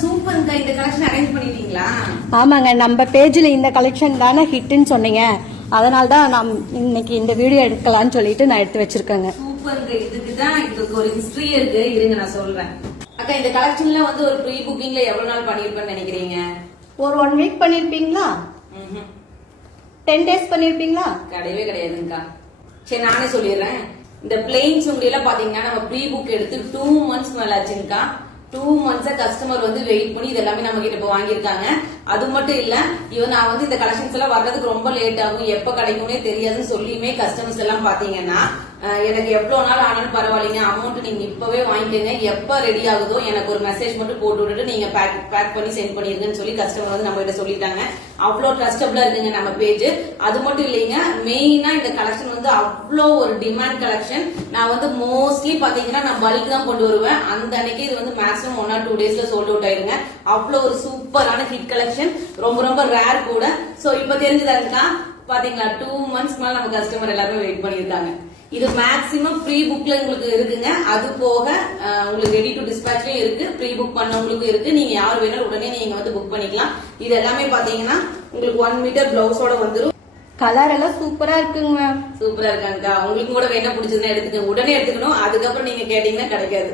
சூப்பர்ங்க. இந்த collection arrange பண்ணிட்டீங்களா? ஆமாங்க, நம்ம பேஜ்ல இந்த கலெக்ஷன் தானே ஹிட்னு சொன்னீங்க, அதனால தான் நான் இன்னைக்கு இந்த வீடியோ எடுக்கலாம்னு சொல்லிட்டு நான் எடுத்து வச்சிருக்கேங்க. சூப்பர்ங்க. இதுக்கு ஒரு ஹிஸ்டரி இருக்கு, இருங்க நான் சொல்றேன். அக்கா, இந்த கலெக்ஷன்ல வந்து ஒரு ப்ரீ புக்கிங்ல எவ்வளவு நாள் பண்ணிருப்பேன்னு நினைக்கிறீங்க? ஒரு 1 வீக் பண்ணிருப்பீங்களா? 10 days பண்ணிருப்பீங்களா? கிடையவே கிடையாதுங்கக்கா. சரி, நானே சொல்லிடுறேன். இந்த பிளெயின்ஸ் எல்லாம் பாத்தீங்கன்னா நம்ம ப்ரீ புக் எடுத்து 2 months மேல ஆச்சுங்கக்கா. 2 months கஸ்டமர் வந்து வெயிட் பண்ணி இது எல்லாமே நம்ம கிட்ட இப்ப வாங்கியிருக்காங்க. அது மட்டும் இல்ல, நான் வந்து இந்த கலெக்ஷன்ஸ் எல்லாம் வர்றதுக்கு ரொம்ப லேட் ஆகும், எப்ப கிடைக்கும்னே தெரியாதுன்னு சொல்லியுமே கஸ்டமர்ஸ் எல்லாம் பாத்தீங்கன்னா எனக்கு எவ்வளவு நாள் ஆனாலும் பரவாயில்லைங்க, அமௌண்ட் நீங்க இப்பவே வாங்கிக்கோங்க, எப்ப ரெடி ஆகுதோ எனக்கு ஒரு மெசேஜ் மட்டும் போட்டு விட்டுட்டு நீங்க பேக் பண்ணி சென்ட் பண்ணிருங்கன்னு சொல்லி கஸ்டமர் வந்து நம்ம கிட்ட சொல்லிட்டாங்க. அவ்வளவு ட்ரஸ்டபிளா இருக்குங்க நம்ம பேஜ். அது மட்டும் இல்லைங்க, மெயினா இந்த கலெக்ஷன் வந்து அவ்வளோ ஒரு டிமாண்ட் கலெக்ஷன். நான் வந்து மோஸ்ட்லி பாத்தீங்கன்னா நான் பல்க் தான் கொண்டு வருவேன். அந்த அன்னைக்கு இது வந்து மேக்ஸிமம் 1 or 2 daysல சோல்ட் அவுட் ஆயிடுங்க. அவ்வளவு ஒரு சூப்பரான ஹிட் கலெக்ஷன், ரொம்ப ரொம்ப ரேர் கூட. சோ இப்ப தெரிஞ்சுதாருக்கா பாத்தீங்களா, 2 months மேல நம்ம கஸ்டமர் எல்லாருமே வெயிட் பண்ணிருக்காங்க. இது மேக்ஸிமம் ப்ரீ புக்ல உங்களுக்கு இருக்குங்க. அது போக உங்களுக்கு ரெடி டு டிஸ்பேட்ச்லயும் இருக்கு, ப்ரீ புக் பண்ணவங்களுக்கும் இருக்கு. நீங்க யார் வேணாலும் உடனே நீங்க வந்து புக் பண்ணிக்கலாம். இது எல்லாமே பாத்தீங்கன்னா உங்களுக்கு 1 meter பிளவுஸோட வந்துரும். கலர் எல்லாம் சூப்பரா இருக்குங்க. சூப்பரா இருக்காங்கக்கா. உங்களுக்கு கூட வேணா பிடிச்சதுன்னா எடுத்துக்கோங்க, உடனே எடுத்துக்கணும். அதுக்கப்புறம் நீங்க கேட்டீங்கன்னா கிடைக்காது.